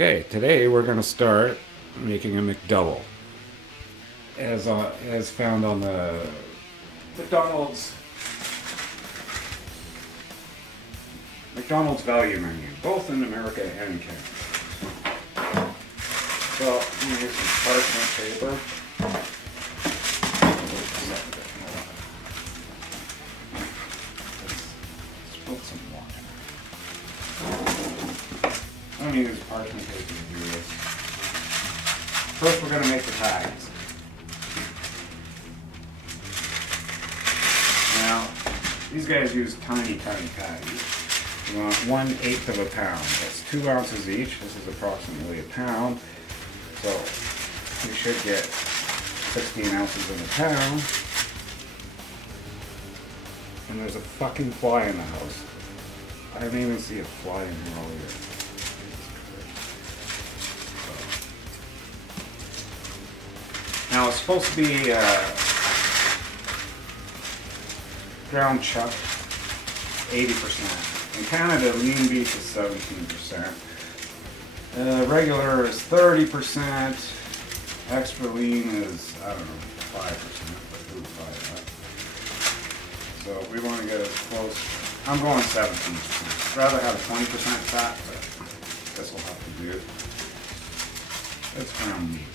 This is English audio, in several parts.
Okay, today we're going to start making a McDouble, as found on the McDonald's value menu, both in America and Canada. So I'm going to use some parchment paper. Let's put some water. I'm going to use parchment paper to do this. First we're going to make the tags. Now, these guys use tiny patties. You want 1/8 of a pound. That's 2 ounces each. This is approximately a pound. So we should get 16 ounces in a pound. And there's a fucking fly in the house. I didn't even see a fly in here all year. Now it's supposed to be ground chuck, 80%. In Canada, lean beef is 17%. Regular is 30%. Extra lean is, I don't know, 5%. But who would buy that? So we want to get as close. I'm going 17%. I'd rather have 20% fat, but this will have to do. That's ground meat.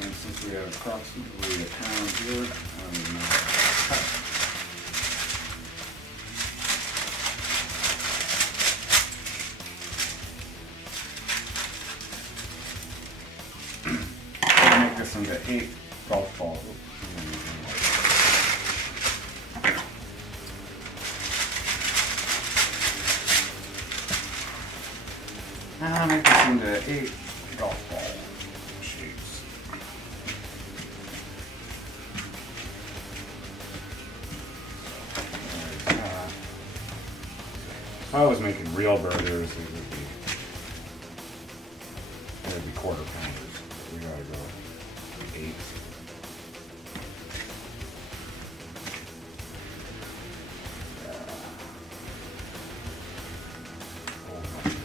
And since we have approximately a pound here, I'm going to cut. Make this into 8 golf balls. Now make this into 8 golf ball shapes. If I was making real burgers, they'd be quarter pounders. We gotta go 8.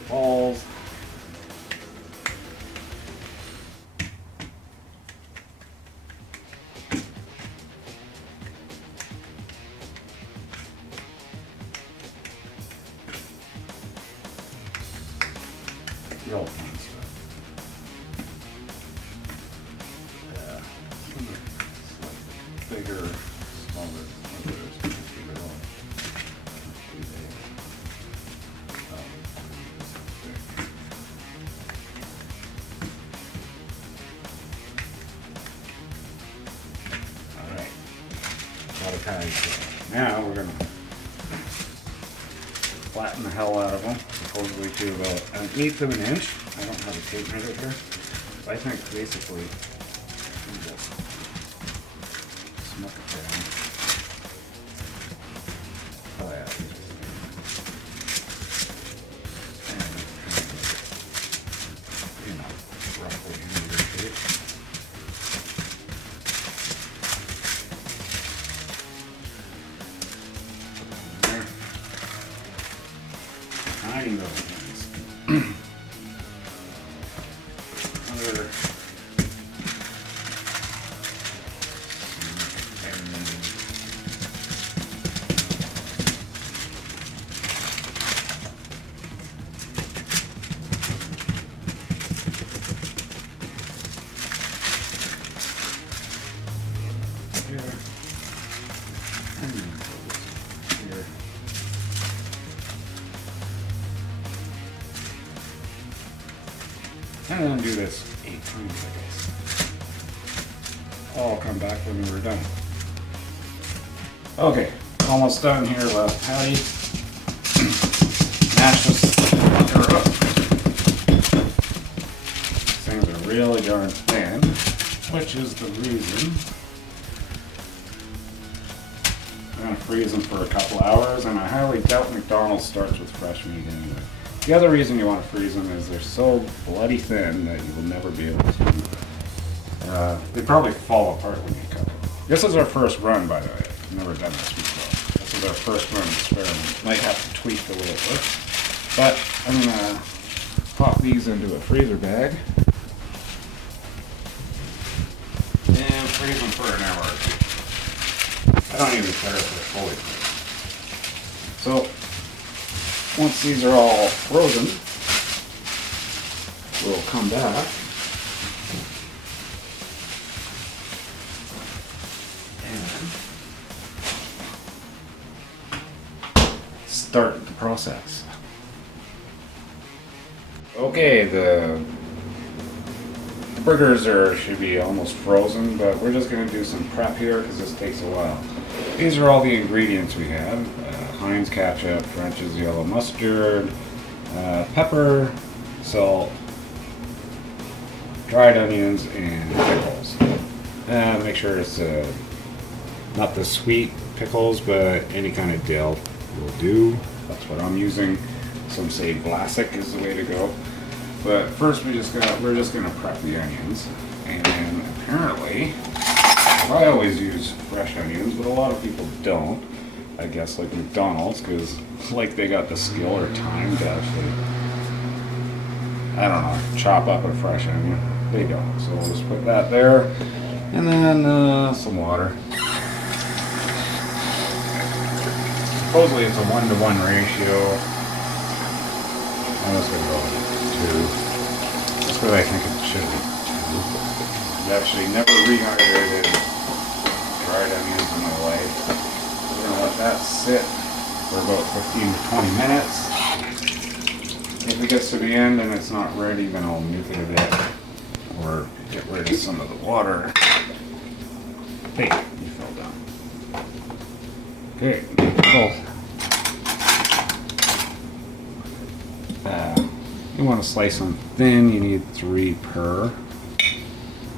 Balls. Real fun stuff. Bigger, smaller, Alright. A lot of ties. Now we're going to flatten the hell out of them, supposedly to about 1/8 of an inch. I don't have a tape measure here. But I think basically you just smuck it down. Oh yeah. And you know, roughly in your shape. There. Tiny little things. Another. And then do this 8 times, I guess. I'll come back when we're done. Okay, almost done here. Last patty. Mash this sucker up. These things are really darn thin, which is the reason I'm going to freeze them for a couple hours, and I highly doubt McDonald's starts with fresh meat anyway. The other reason you want to freeze them is they're so bloody thin that you will never be able to. They probably fall apart when you cut them. This is our first run, by the way. I've never done this before. This is our first run experiment. Might have to tweak a little bit, but I'm gonna pop these into a freezer bag and freeze them for an hour or two. I don't even care if they're fully frozen. So once these are all frozen, we'll come back and start the process. Okay, the burgers should be almost frozen, but we're just going to do some prep here because this takes a while. These are all the ingredients we have. Heinz ketchup, French's yellow mustard, pepper, salt, dried onions, and pickles. Make sure it's not the sweet pickles, but any kind of dill will do. That's what I'm using. Some say Vlasic is the way to go. But first we're just gonna prep the onions, and apparently I always use fresh onions, but a lot of people don't. I guess like McDonald's, because like they got the skill or time to actually, I don't know, chop up a fresh onion. They don't. So we'll just put that there, and then some water. Supposedly it's a 1-to-1 ratio. I'm just gonna go with 2. That's what I think it should be. I've actually never rehydrated dried onions in my life. We're gonna let that sit for about 15 to 20 minutes. If it gets to the end and it's not ready, then I'll nuke it a bit or get rid of some of the water. Hey, you fell down. Okay, cool. You want to slice them thin, you need 3 per.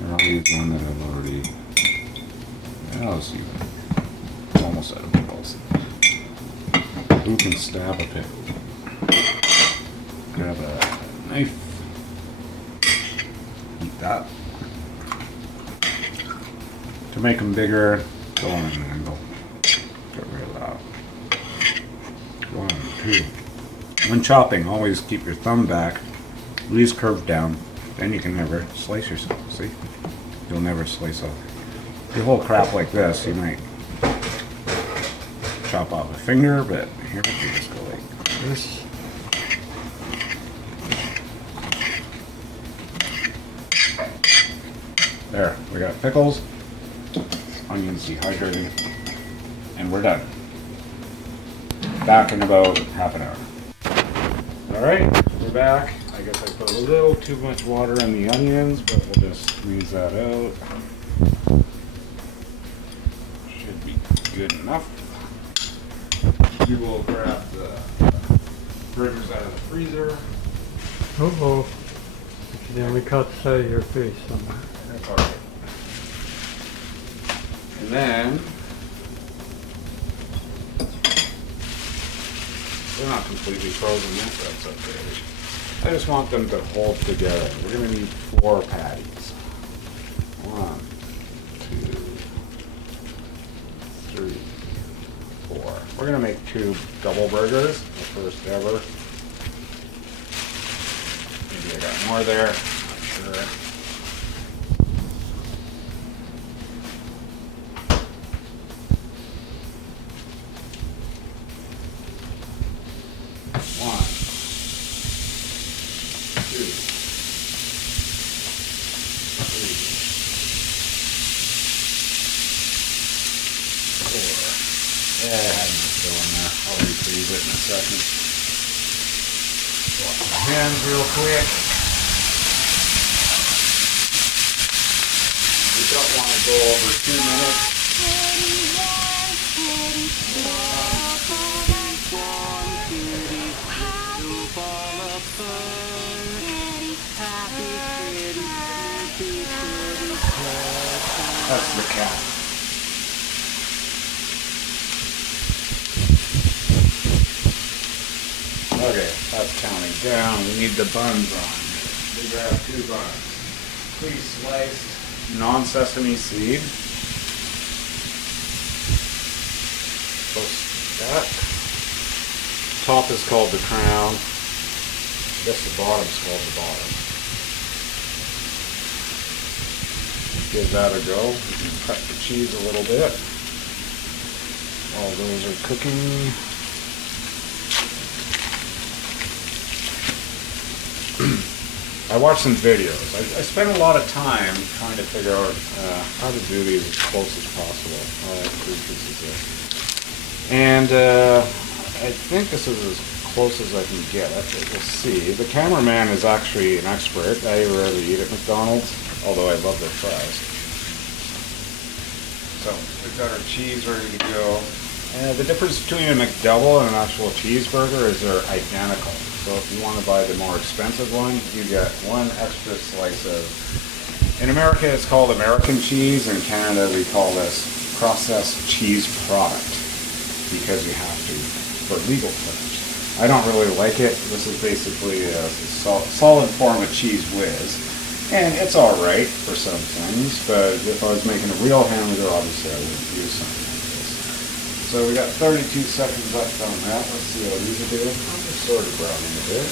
And I'll use one that I've already. I'll see. It's almost out of pickles. Who can stab a pickle? Grab a knife. Eat that. To make them bigger, go on an angle. Get rid of that. 1, 2. When chopping, always keep your thumb back, leaves curved down, then you can never slice yourself, see? You'll never slice off. If you hold crap like this, you might chop off a finger, but here you just go like this. There, we got pickles, onions dehydrated, and we're done. Back in about half an hour. Alright, we're back. I guess I put a little too much water in the onions, but we'll just squeeze that out. Should be good enough. We will grab the burgers out of the freezer. Uh-oh. You only caught the side of your face somewhere. That's alright. And then they're not completely frozen yet, but that's okay. I just want them to hold together. We're going to need 4 patties. 1, 2, 3, 4. We're going to make 2 double burgers, the first ever. Maybe I got more there, not sure. Yeah, I had enough still in there. I'll refreeze it in a second. Wash my hands real quick. We don't want to go over 2 minutes. That's the cat. Okay, that's counting down. We need the buns on. We grab 2 buns. Pre-sliced non-sesame seed. Post that. Top is called the crown. guess the bottom's called the bottom. Give that a go. You can cut the cheese a little bit. While those are cooking. I watched some videos. I spent a lot of time trying to figure out how to do these as close as possible. Three pieces there. And I think this is as close as I can get it. We'll see. The cameraman is actually an expert. I rarely eat at McDonald's, although I love their fries. So we've got our cheese ready to go. The difference between a McDouble and an actual cheeseburger is they're identical. So if you want to buy the more expensive one, you get one extra slice of, in America it's called American cheese, in Canada we call this processed cheese product, because you have to for legal purposes. I don't really like it. This is basically a solid form of cheese whiz, and it's alright for some things, but if I was making a real hamburger, obviously I wouldn't use something like this. So we got 32 seconds left on that. Let's see how these are doing. I'm just sort of browning a bit.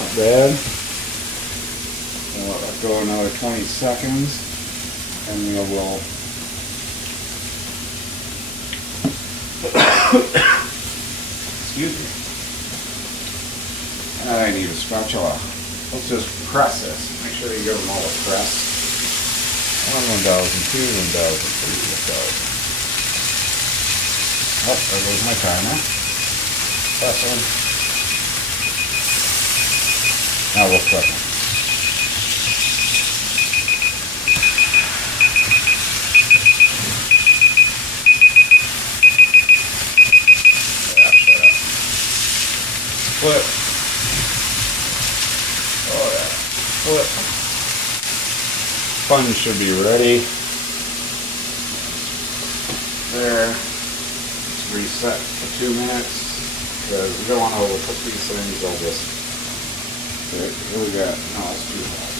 Not bad. I'll let that go another 20 seconds, and we will excuse me. I need a spatula. Let's just press this. Make sure you give them all a press. 1,000, 2,000, 3,000. Oh, there goes my timer. Pressing. Now we'll flip it. Flip. Oh yeah. Flip. Sponge should be ready. There. Let's reset for 2 minutes, because we don't want to overcook these things. They'll just. Here we go. No, that's too hot.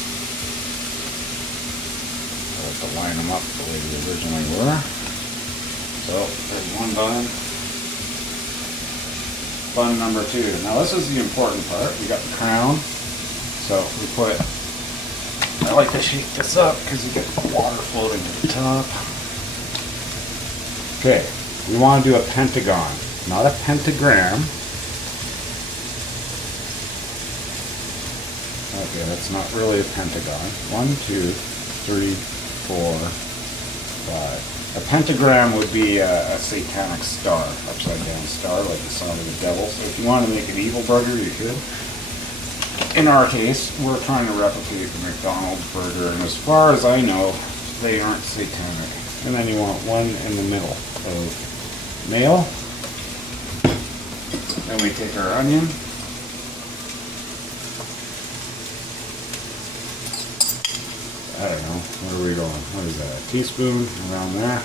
I'll have to line them up the way they originally were. So there's one bun. Bun number 2. Now this is the important part. We got the crown. So we put, I like to shake this up because you get water floating to the top. Okay, we want to do a pentagon, not a pentagram. Okay, that's not really a pentagon. 1, 2, 3, 4, 5. A pentagram would be a satanic star, upside down star, like the sign of the devil. So if you want to make an evil burger, you could. In our case, we're trying to replicate the McDonald's burger, and as far as I know, they aren't satanic. And then you want one in the middle of male. Then we take our onion. I don't know, what are we going? What is that? A teaspoon around there.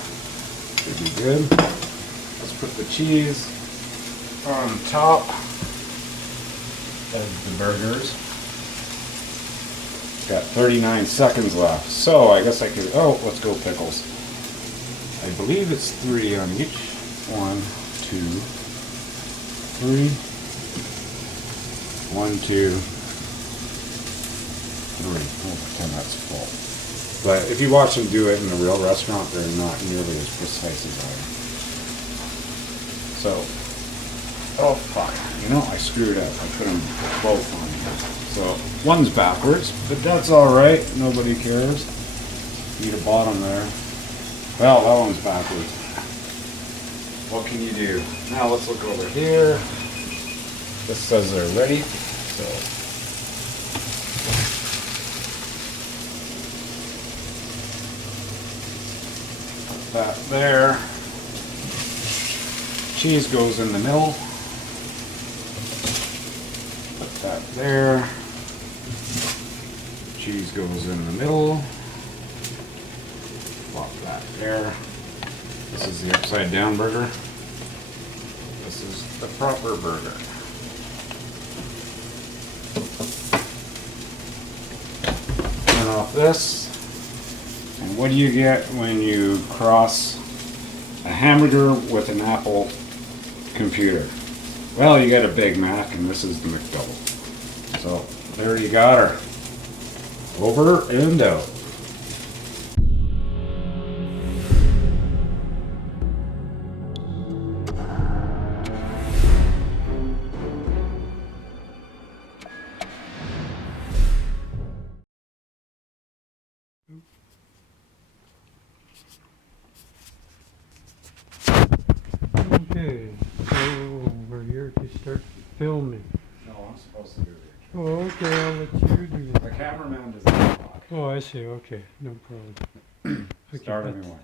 Should be good. Let's put the cheese on top of the burgers. Got 39 seconds left. So I guess I could, oh, let's go pickles. I believe it's 3 on each. 1, 2, 3. 1, 2, 3. We'll pretend that's full. But if you watch them do it in a real restaurant, they're not nearly as precise as I am. So, oh fuck, you know, I screwed up. I put them both on here. So, one's backwards, but that's alright. Nobody cares. Need a bottom there. Well, that one's backwards. What can you do? Now let's look over here. This says they're ready. So, that there. Cheese goes in the middle. Put that there. Cheese goes in the middle. Plop that there. This is the upside down burger. This is the proper burger. Turn off this. And what do you get when you cross a hamburger with an Apple computer? Well, you get a Big Mac, and this is the McDouble. So, there you got her. Over and out. Okay, so we're here to start filming. No, I'm supposed to do it. Oh, okay, I'll let you do The that. cameraman doesn't talk. Oh, I see, okay, no problem. Okay, Start a but- new one.